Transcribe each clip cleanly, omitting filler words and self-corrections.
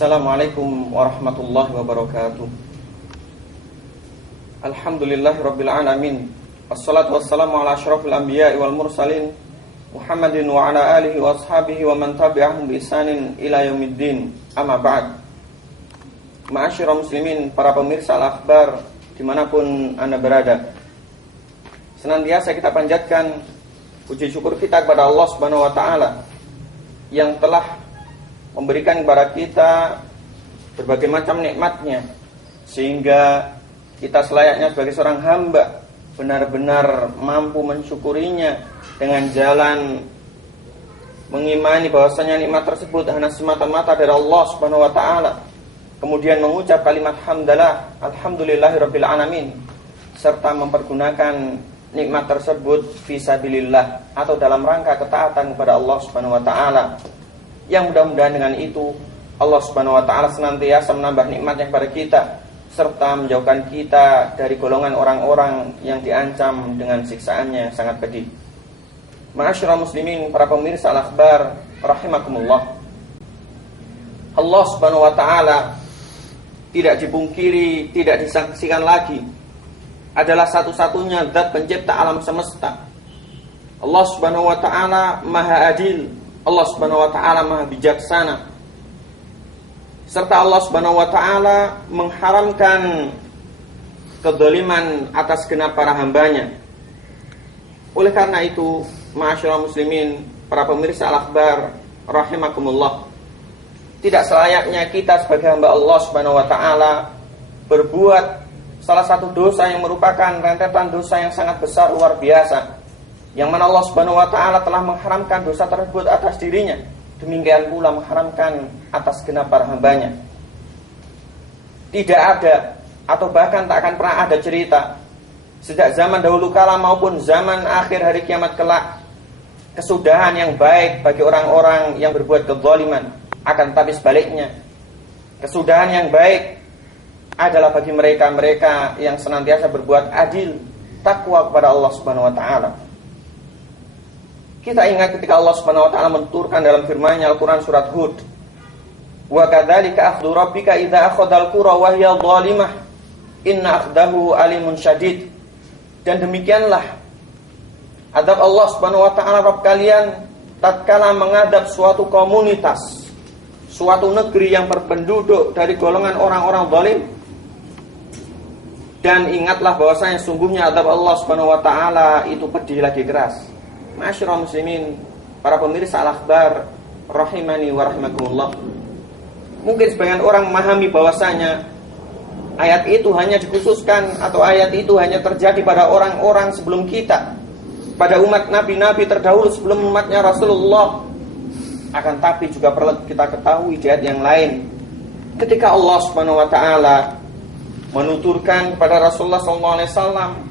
Assalamualaikum warahmatullahi wabarakatuh. Alhamdulillahirabbil alamin. Wassalatu wassalamu ala asyrafil anbiya'i wal mursalin Muhammadin wa ala alihi wa ashabihi wa man tabi'ahum bi ihsanin ila yaumiddin. Amma ba'd. Ma'asyiral muslimin, para pemirsa Al-Akhbar dimanapun Anda berada, senantiasa kita panjatkan puji syukur kita kepada Allah Subhanahu wa taala yang telah memberikan kepada kita berbagai macam nikmatnya, sehingga kita selayaknya sebagai seorang hamba benar-benar mampu mensyukurinya dengan jalan mengimani bahwasanya nikmat tersebut hanya semata-mata dari Allah Subhanahu wa taala, kemudian mengucap kalimat hamdalah, alhamdulillahirabbil alamin, serta mempergunakan nikmat tersebut fisabilillah atau dalam rangka ketaatan kepada Allah Subhanahu wa taala. Yang mudah-mudahan dengan itu Allah Subhanahu wa taala senantiasa menambah nikmatnya kepada kita serta menjauhkan kita dari golongan orang-orang yang diancam dengan siksaannya yang sangat pedih. Ma'asyiral muslimin, para pemirsa Al-Akhbar rahimakumullah. Allah Subhanahu wa taala tidak dipungkiri, tidak disaksikan lagi adalah satu-satunya zat pencipta alam semesta. Allah Subhanahu wa taala Maha Adil, Allah Subhanahu wa taala Maha Bijaksana, serta Allah Subhanahu wa taala mengharamkan kedzaliman atas genap para hambanya. Oleh karena itu, ma'asyiral muslimin, para pemirsa Al-Akhbar rahimakumullah, tidak selayaknya kita sebagai hamba Allah Subhanahu wa taala berbuat salah satu dosa yang merupakan rentetan dosa yang sangat besar, luar biasa, yang mana Allah Subhanahu wa taala telah mengharamkan dosa tersebut atas dirinya, demikian pula mengharamkan atas genap para hambanya. Tidak ada atau bahkan tak akan pernah ada cerita sejak zaman dahulu kala maupun zaman akhir hari kiamat kelak kesudahan yang baik bagi orang-orang yang berbuat kezaliman. Akan tetapi sebaliknya, kesudahan yang baik adalah bagi mereka-mereka yang senantiasa berbuat adil, takwa kepada Allah Subhanahu wa taala. Kita ingat ketika Allah Subhanahu wa taala menturunkan dalam firman-Nya Al-Qur'an surat Hud, "Wa kadzalika akhdhu rabbika idza akhadhal qura wa hiya dhalimah, inna akhdahu alimun syadid." Dan demikianlah adab Allah Subhanahu wa taala Rabb kalian tatkala mengadab suatu komunitas, suatu negeri yang berpenduduk dari golongan orang-orang zalim. Dan ingatlah bahwasanya sungguhnya adab Allah Subhanahu wa taala itu pedih lagi keras. Ma'asyiral muslimin, para pemirsa Al-Akhbar rahimani wa rahimakumullah. Mungkin sebagian orang memahami bahwasanya ayat itu hanya dikhususkan atau ayat itu hanya terjadi pada orang-orang sebelum kita, pada umat nabi-nabi terdahulu sebelum umatnya Rasulullah. Akan tapi juga perlu kita ketahui di ayat yang lain, ketika Allah Subhanahu wa taala menuturkan kepada Rasulullah SAW,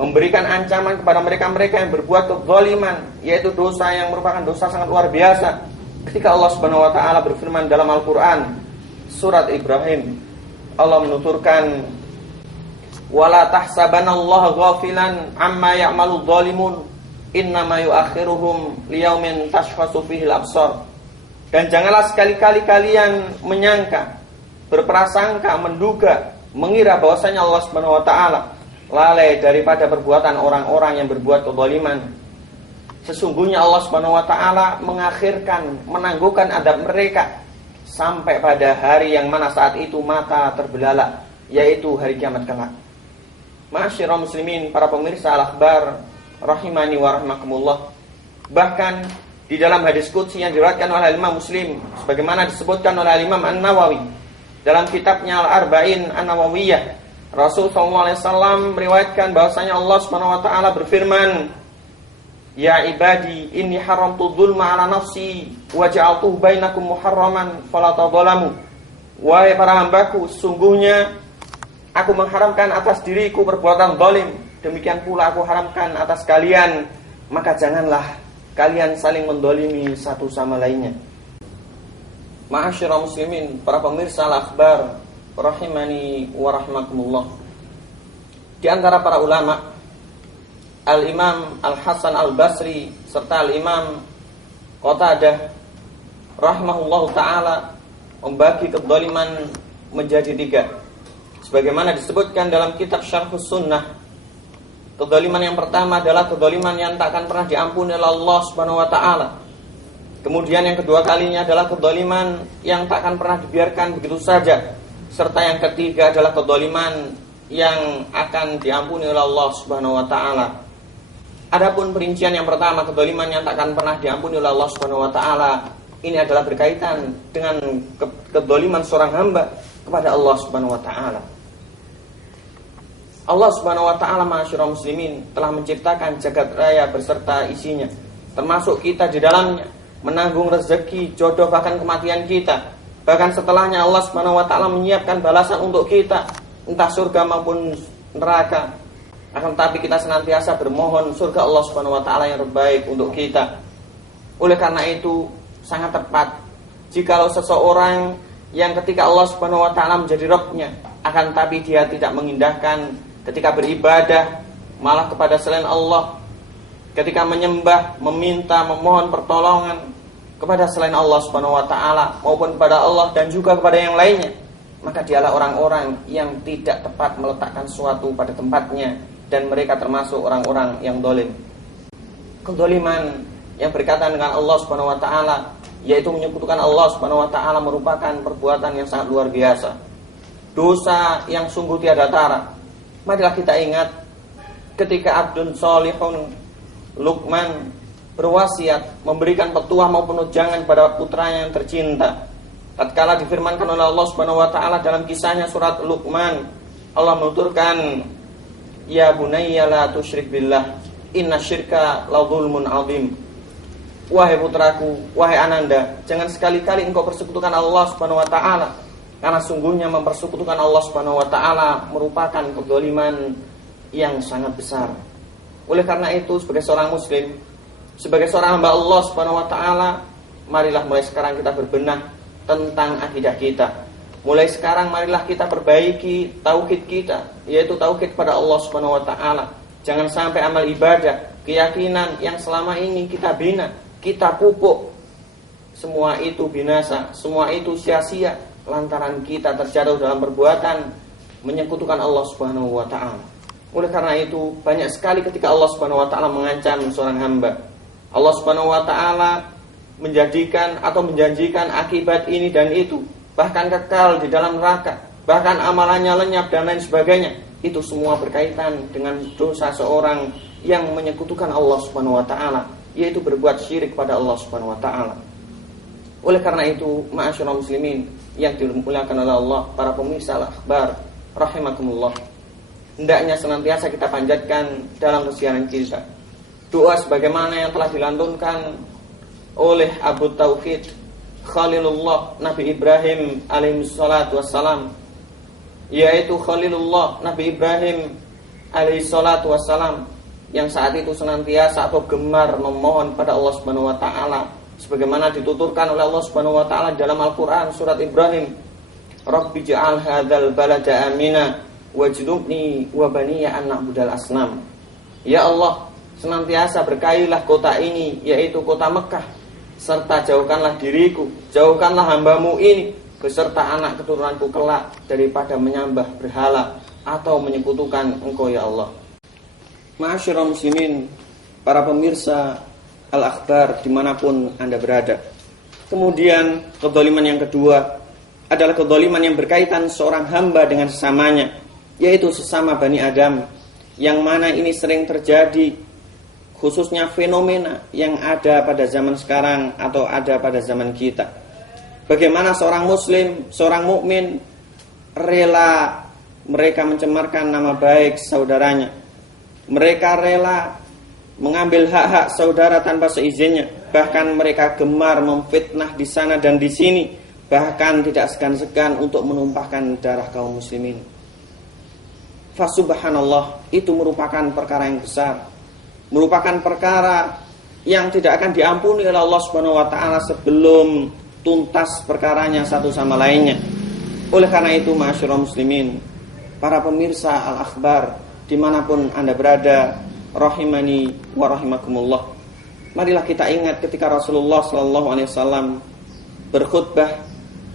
memberikan ancaman kepada mereka-mereka yang berbuat kezaliman, yaitu dosa yang merupakan dosa sangat luar biasa. Ketika Allah Subhanahu wa taala berfirman dalam Al-Qur'an surat Ibrahim, Allah menuturkan, "Wala tahsabanallaha ghafilan amma ya'maludz zalimun, innama yu'akhiruhum liyaumin tashkhasu fihil absar." Dan janganlah sekali-kali kalian menyangka, berprasangka, menduga, mengira bahwasanya Allah Subhanahu wa taala lalai daripada perbuatan orang-orang yang berbuat kezaliman. Sesungguhnya Allah Subhanahu wa taala mengakhirkan, menangguhkan adab mereka sampai pada hari yang mana saat itu mata terbelalak, yaitu hari kiamat kelak. Ma'asyiral muslimin, para pemirsa Al-Akhbar rahimani wa rahimakumullah. Bahkan di dalam hadis qudsi yang diriwayatkan oleh Imam Muslim, sebagaimana disebutkan oleh Imam An-Nawawi dalam kitabnya Al-Arba'in An-Nawawiyah, Rasul sallallahu alaihi wasallam meriwayatkan bahwasanya Allah Subhanahu wa taala berfirman, "Ya ibadi, inni haramtu dzulma 'ala nafsi wa ja'altuhu bainakum muharraman fala tadzalamu." Wahai para hambaku, sesungguhnya aku mengharamkan atas diriku perbuatan zalim, demikian pula aku haramkan atas kalian, maka janganlah kalian saling mendolimi satu sama lainnya. Ma'asyiral muslimin, para pemirsa Al-Akhbar rahimani wa rahmakumullah. Di antara para ulama, Al-Imam Al-Hasan Al-Basri serta Al-Imam Qatadah rahimahullahu ta'ala membagi kedzaliman menjadi 3. Sebagaimana disebutkan dalam kitab Syarhus Sunnah, kedzaliman yang pertama adalah kedzaliman yang tak akan pernah diampuni oleh Allah Subhanahu wa taala. Kemudian yang kedua kalinya adalah kedzaliman yang tak akan pernah dibiarkan begitu saja. Serta yang ketiga adalah kedzaliman yang akan diampuni oleh Allah Subhanahu wa taala. Adapun perincian yang pertama, kedzaliman yang tak akan pernah diampuni oleh Allah Subhanahu wa taala, ini adalah berkaitan dengan kedzaliman seorang hamba kepada Allah Subhanahu wa taala. Allah Subhanahu wa taala, ma'asyiral muslimin, telah menciptakan jagat raya beserta isinya, termasuk kita di dalamnya, menanggung rezeki, jodoh, bahkan kematian kita. Bahkan setelahnya Allah Subhanahu wa taala menyiapkan balasan untuk kita, entah surga maupun neraka. Akan tetapi kita senantiasa bermohon surga Allah Subhanahu wa taala yang terbaik untuk kita. Oleh karena itu sangat tepat jikalau seseorang yang ketika Allah Subhanahu wa taala menjadi Rabb-nya, akan tapi dia tidak mengindahkan ketika beribadah malah kepada selain Allah, ketika menyembah, meminta, memohon pertolongan kepada selain Allah Subhanahu wa taala maupun kepada Allah dan juga kepada yang lainnya, maka dialah orang-orang yang tidak tepat meletakkan sesuatu pada tempatnya, dan mereka termasuk orang-orang yang dolim. Kedzaliman yang berkaitan dengan Allah Subhanahu wa taala, yaitu menyekutukan Allah Subhanahu wa taala, merupakan perbuatan yang sangat luar biasa, dosa yang sungguh tiada tara. Marilah kita ingat ketika Abdun Sholihun Luqman berwasiat memberikan petuah maupun ujangan pada putranya yang tercinta. Tatkala difirmankan oleh Allah Subhanahu wa taala dalam kisahnya surat Luqman, Allah menuturkan, "Ya bunayya la tusyrik billah, innasyirka la dzulmun 'adzim." Wahai putraku, wahai ananda, jangan sekali-kali engkau persekutukan Allah Subhanahu wa taala, karena sungguhnya mempersekutukan Allah Subhanahu wa taala merupakan kedzaliman yang sangat besar. Oleh karena itu, sebagai seorang muslim, sebagai seorang hamba Allah Subhanahu wa taala, marilah mulai sekarang kita berbenah tentang akidah kita. Mulai sekarang marilah kita perbaiki tauhid kita, yaitu tauhid pada Allah Subhanahu wa taala. Jangan sampai amal ibadah, keyakinan yang selama ini kita bina, kita pupuk, semua itu binasa, semua itu sia-sia lantaran kita terjatuh dalam perbuatan menyekutukan Allah Subhanahu wa taala. Oleh karena itu, banyak sekali ketika Allah Subhanahu wa taala mengancam seorang hamba, Allah Subhanahu wa taala menjadikan atau menjanjikan akibat ini dan itu, bahkan kekal di dalam neraka, bahkan amalannya lenyap dan lain sebagainya. Itu semua berkaitan dengan dosa seorang yang menyekutukan Allah Subhanahu wa taala, yaitu berbuat syirik pada Allah Subhanahu wa taala. Oleh karena itu, ma'asyiral muslimin yang dimuliakan oleh Allah, para pemirsa al-akhbar rahimakumullah, hendaknya senantiasa kita panjatkan dalam kesiaran kita doa sebagaimana yang telah dilantunkan oleh Abu Tauhid Khalilullah Nabi Ibrahim alaihi salatu wassalam, yaitu Khalilullah Nabi Ibrahim alaihi salatu wassalam yang saat itu senantiasa atau gemar memohon pada Allah Subhanahu wa taala sebagaimana dituturkan oleh Allah Subhanahu wa taala dalam Al-Qur'an surat Ibrahim, Rabbi ja'al hadzal balada amina wajnubni wa baniya an na'budal asnam. Ya Allah, senantiasa berkahilah kota ini, yaitu kota Mekah, serta jauhkanlah diriku, jauhkanlah hambamu ini beserta anak keturunanku kelak daripada menyembah berhala atau menyekutukan Engkau ya Allah. Ma'asyiral muslimin, para pemirsa al-akhbar dimanapun Anda berada. Kemudian kedzaliman yang kedua adalah kedzaliman yang berkaitan seorang hamba dengan sesamanya, yaitu sesama Bani Adam, yang mana ini sering terjadi, khususnya fenomena yang ada pada zaman sekarang atau ada pada zaman kita. Bagaimana seorang muslim, seorang mukmin rela mereka mencemarkan nama baik saudaranya. Mereka rela mengambil hak-hak saudara tanpa seizinnya. Bahkan mereka gemar memfitnah di sana dan di sini. Bahkan tidak segan-segan untuk menumpahkan darah kaum muslimin. Fasubhanallah, itu merupakan perkara yang besar, merupakan perkara yang tidak akan diampuni oleh Allah Subhanahu wa taala sebelum tuntas perkaranya satu sama lainnya. Oleh karena itu, ma'asyiral muslimin, para pemirsa al-akhbar dimanapun Anda berada, rahimani wa rahimakumullah, marilah kita ingat ketika Rasulullah sallallahu alaihi wasallam berkhutbah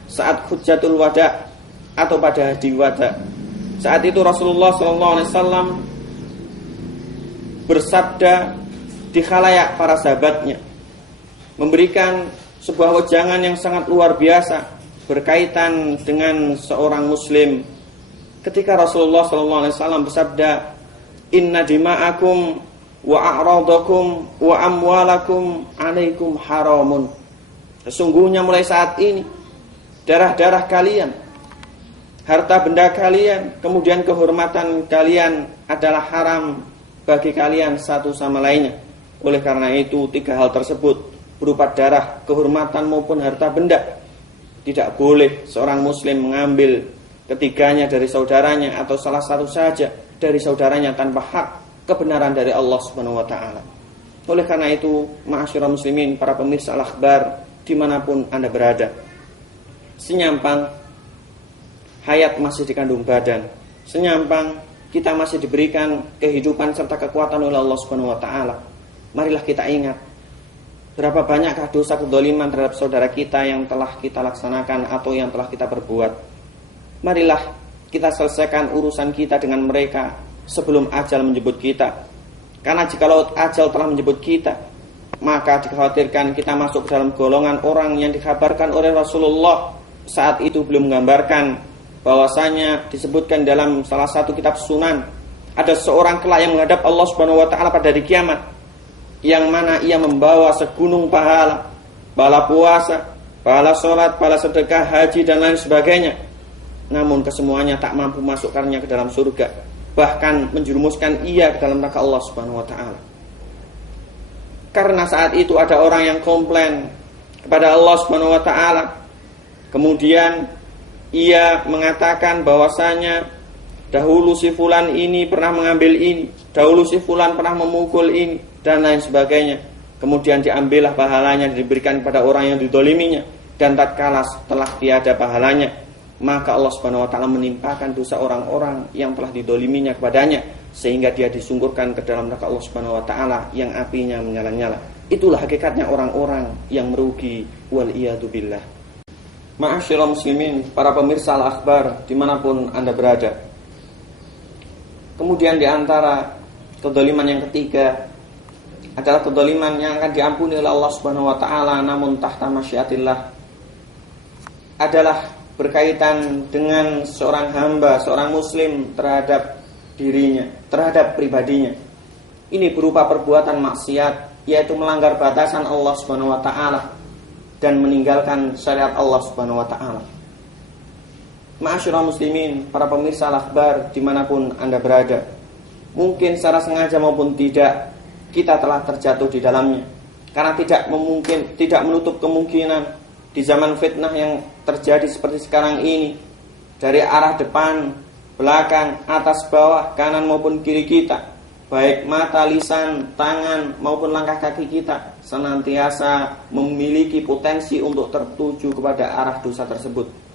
saat hujjatul wada atau pada haji wada. Saat itu Rasulullah SAW bersabda di khalayak para sahabatnya, memberikan sebuah wejangan yang sangat luar biasa berkaitan dengan seorang muslim. Ketika Rasulullah SAW bersabda, inna dima'akum wa a'radakum wa amwalakum alaikum haramun. Sesungguhnya mulai saat ini darah-darah kalian, harta benda kalian, kemudian kehormatan kalian adalah haram bagi kalian satu sama lainnya. Oleh karena itu, 3 hal tersebut berupa darah, kehormatan maupun harta benda, tidak boleh seorang muslim mengambil ketiganya dari saudaranya atau salah satu saja dari saudaranya tanpa hak kebenaran dari Allah Subhanahu wa taala. Oleh karena itu, ma'asyiral muslimin, para pemirsa al-akhbar dimanapun Anda berada, senyampang hayat masih dikandung badan, senyampang kita masih diberikan kehidupan serta kekuatan oleh Allah Subhanahu wa taala. Marilah kita ingat berapa banyakkah dosa kedzaliman terhadap saudara kita yang telah kita laksanakan atau yang telah kita perbuat. Marilah kita selesaikan urusan kita dengan mereka sebelum ajal menjemput kita. Karena jikalau ajal telah menjemput kita, maka dikhawatirkan kita masuk ke dalam golongan orang yang dikabarkan oleh Rasulullah saat itu belum menggambarkan bahwasanya disebutkan dalam salah satu kitab Sunan, ada seorang kelak yang menghadap Allah Subhanahu wa taala pada hari kiamat, yang mana ia membawa segunung pahala, pahala puasa, pahala sholat, pahala sedekah, haji dan lain sebagainya. Namun kesemuanya tak mampu masukkannya ke dalam surga, bahkan menjerumuskan ia ke dalam neraka Allah Subhanahu wa taala. Karena saat itu ada orang yang komplain kepada Allah Subhanahu wa taala. Kemudian ia mengatakan bahwasanya dahulu si fulan ini pernah mengambil ini, dahulu si fulan pernah memukul ini dan lain sebagainya. Kemudian diambillah pahalanya, diberikan kepada orang yang didoliminya, dan tatkala telah tiada pahalanya, maka Allah Subhanahu wa taala menimpakan dosa orang-orang yang telah didoliminya kepadanya, sehingga dia disungkurkan ke dalam neraka Allah Subhanahu wa taala yang apinya menyala-nyala. Itulah hakikatnya orang-orang yang merugi, wal iyadu billah. Ma'asyiral muslimin, para pemirsa al-akhbar dimanapun Anda berada. Kemudian di antara kedzaliman yang ketiga adalah kedzaliman yang akan diampuni oleh Allah Subhanahu wa taala namun tahta masyiatillah, adalah berkaitan dengan seorang hamba, seorang muslim terhadap dirinya, terhadap pribadinya. Ini berupa perbuatan maksiat, yaitu melanggar batasan Allah Subhanahu wa taala dan meninggalkan syariat Allah Subhanahu wa taala. Ma'asyiral muslimin, para pemirsa al-akhbar dimanapun Anda berada, mungkin secara sengaja maupun tidak kita telah terjatuh di dalamnya. Karena tidak menutup kemungkinan di zaman fitnah yang terjadi seperti sekarang ini, dari arah depan, belakang, atas, bawah, kanan maupun kiri kita, baik mata, lisan, tangan maupun langkah kaki kita, senantiasa memiliki potensi untuk tertuju kepada arah dosa tersebut.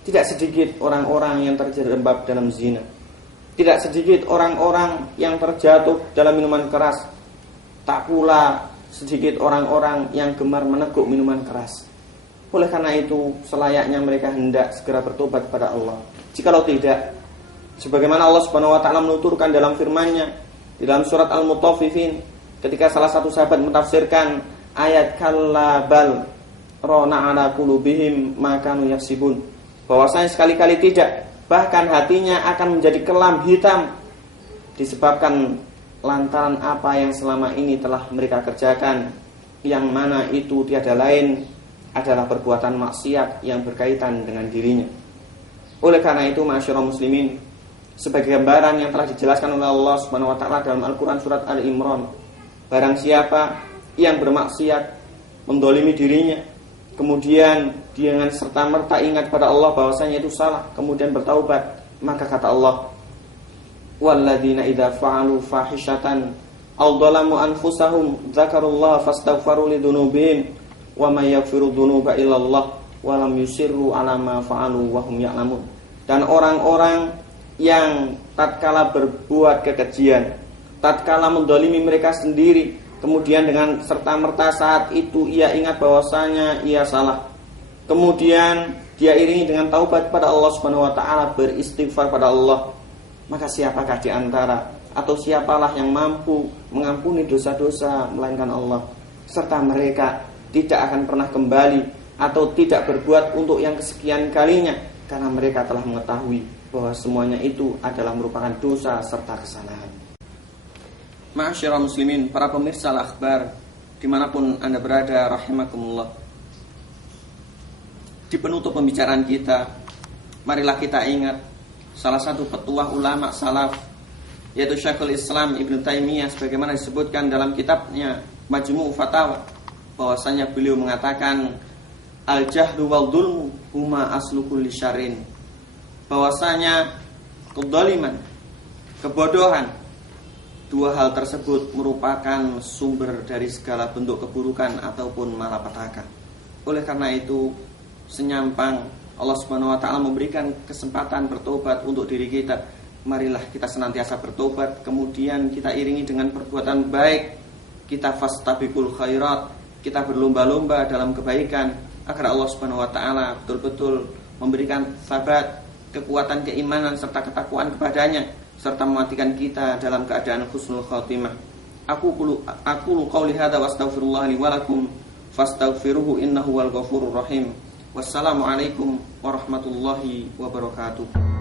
Tidak sedikit orang-orang yang terjerembab dalam zina, tidak sedikit orang-orang yang terjatuh dalam minuman keras, tak pula sedikit orang-orang yang gemar meneguk minuman keras. Oleh karena itu, selayaknya mereka hendak segera bertobat kepada Allah. Jikalau tidak, sebagaimana Allah Subhanahu wa taala menuturkan dalam firman-Nya di dalam surat Al-Mutaffifin, ketika salah satu sahabat mentafsirkan ayat kalla bal rana ala qulubihim ma kanu yaksibun, bahwasanya sekali-kali tidak, bahkan hatinya akan menjadi kelam hitam disebabkan lantaran apa yang selama ini telah mereka kerjakan, yang mana itu tiada lain adalah perbuatan maksiat yang berkaitan dengan dirinya. Oleh karena itu, ma'asyiral muslimin, sebagai gambaran yang telah dijelaskan oleh Allah Subhanahu wa taala dalam Al-Qur'an surat Ali Imran, barang siapa yang bermaksiat, mendolimi dirinya, kemudian dia dengan serta-merta ingat pada Allah bahwasanya itu salah, kemudian bertaubat, maka kata Allah, walladzina idza fa'alu fahishatan aw dzalamu anfusahum dzakarullaha fastaghfaru lidzunubihim wa may yaghfiru dzunuba illallah wa lam yusirru ala ma fa'alu wa hum ya'lamun. Dan orang-orang yang tatkala berbuat kekejian, tatkala mendolimi mereka sendiri, kemudian dengan serta-merta saat itu ia ingat bahwasanya ia salah, kemudian dia iringi dengan taubat pada Allah Subhanahu wa taala, beristighfar pada Allah, maka siapakah di antara atau siapalah yang mampu mengampuni dosa-dosa melainkan Allah. Serta mereka tidak akan pernah kembali atau tidak berbuat untuk yang kesekian kalinya, karena mereka telah mengetahui bahwa semuanya itu adalah merupakan dosa serta kesalahan. Ma'asyiral muslimin, para pemirsa Al-Akhbar dimanapun Anda berada, rahimakumullah. Di penutup pembicaraan kita, marilah kita ingat salah satu petuah ulama salaf, yaitu Syekhul Islam Ibnu Taimiyah, sebagaimana disebutkan dalam kitabnya Majmu' Fatawa, bahwasanya beliau mengatakan al-jahlu wal dzulmu huma aslu kulli syarrin, bahwasanya kedzaliman, kebodohan, dua hal tersebut merupakan sumber dari segala bentuk keburukan ataupun malapetaka. Oleh karena itu, senyampang Allah Subhanahu wa taala memberikan kesempatan bertobat untuk diri kita. Marilah kita senantiasa bertobat, kemudian kita iringi dengan perbuatan baik. Kita fastabiqul khairat, kita berlomba-lomba dalam kebaikan agar Allah Subhanahu wa taala betul-betul memberikan sabat, kekuatan keimanan serta ketakwaan kepadanya, serta mematikan kita dalam keadaan husnul khatimah. Aku qauli hadza wa astaghfirullah li wa lakum fastaghfiruhu innahu wal ghafurur rahim. Wassalamualaikum warahmatullahi wabarakatuh.